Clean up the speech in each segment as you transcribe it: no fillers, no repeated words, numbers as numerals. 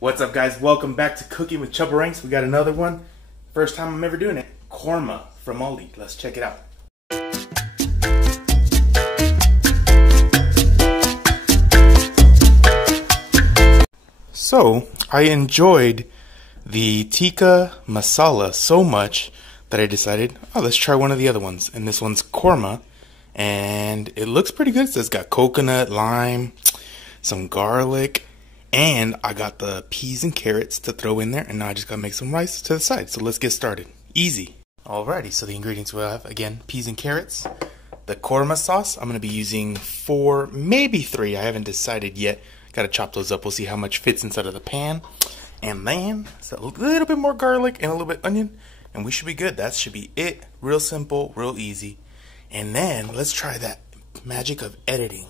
What's up, guys? Welcome back to Cooking with Chubaranks. We got another one. First time I'm ever doing it. Korma from Aldi. Let's check it out. So, I enjoyed the Tikka masala so much that I decided, let's try one of the other ones. And this one's Korma. And it looks pretty good. So it's got coconut, lime, some garlic. And I got the peas and carrots to throw in there. And now I just got to make some rice to the side. So let's get started. Easy. Alrighty, so the ingredients we'll have, again, peas and carrots. The korma sauce, I'm going to be using 4, maybe 3. I haven't decided yet. Got to chop those up. We'll see how much fits inside of the pan. And then, so a little bit more garlic and a little bit of onion. And we should be good. That should be it. Real simple, real easy. And then, let's try that magic of editing.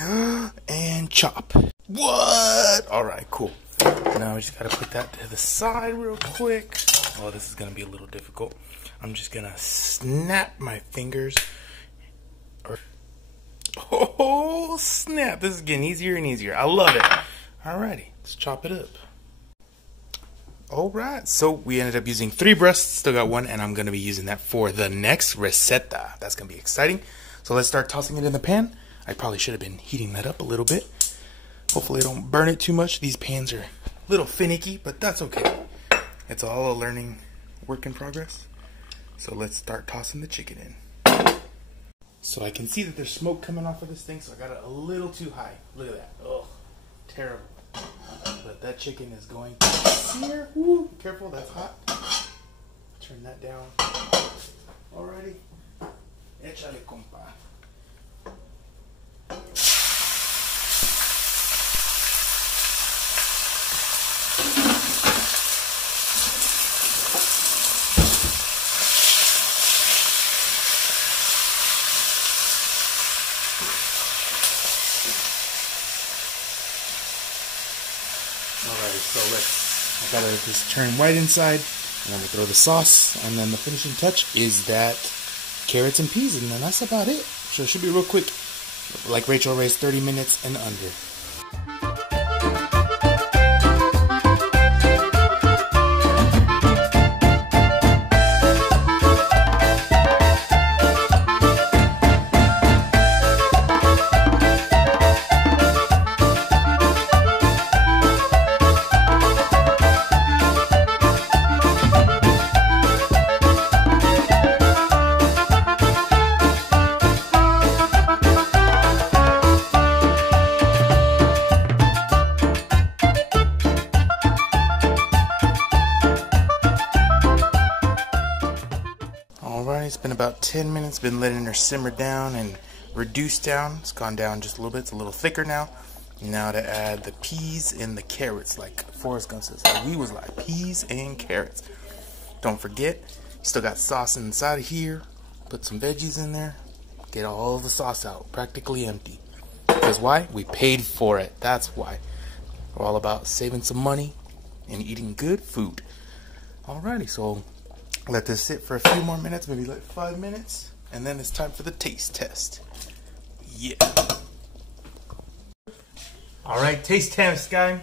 And chop. What? Alright, cool. Now we just got to put that to the side real quick. Oh, this is going to be a little difficult. I'm just going to snap my fingers. Oh, snap. This is getting easier and easier. I love it. Alrighty, let's chop it up. Alright, so we ended up using 3 breasts. Still got 1, and I'm going to be using that for the next receta. That's going to be exciting. So let's start tossing it in the pan. I probably should have been heating that up a little bit. Hopefully I don't burn it too much. These pans are a little finicky, but that's okay. It's all a learning work in progress. So let's start tossing the chicken in. So I can see that there's smoke coming off of this thing, so I got it a little too high. Look at that. Oh, terrible. But that chicken is going to sear. Woo, careful, that's hot. Turn that down. Alrighty. Échale, compa. Alright, so I gotta just turn white inside, and then we throw the sauce, and then the finishing touch is that carrots and peas, and then that's about it. So it should be real quick, like Rachel raised 30 minutes and under. Alright, it's been about 10 minutes, been letting her simmer down and reduce down. It's gone down just a little bit, it's a little thicker now. Now to add the peas and the carrots, like Forrest Gump says. So we was like peas and carrots. Don't forget, you still got sauce inside of here. Put some veggies in there. Get all the sauce out, practically empty. Because why? We paid for it, that's why. We're all about saving some money and eating good food. Alrighty, so let this sit for a few more minutes, maybe like 5 minutes, and then it's time for the taste test. Yeah. Alright, taste test, guy.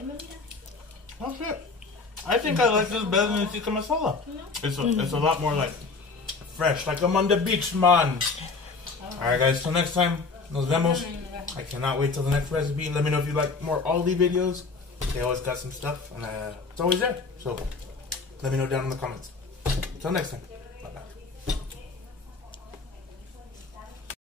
That's it. I think I like this better than the Tikka masala. It's a lot more like fresh, like I'm on the beach, man. Alright, guys, till next time, nos vemos. I cannot wait till the next recipe. Let me know if you like more Aldi videos. They always got some stuff, and it's always there. So let me know down in the comments. Until next time.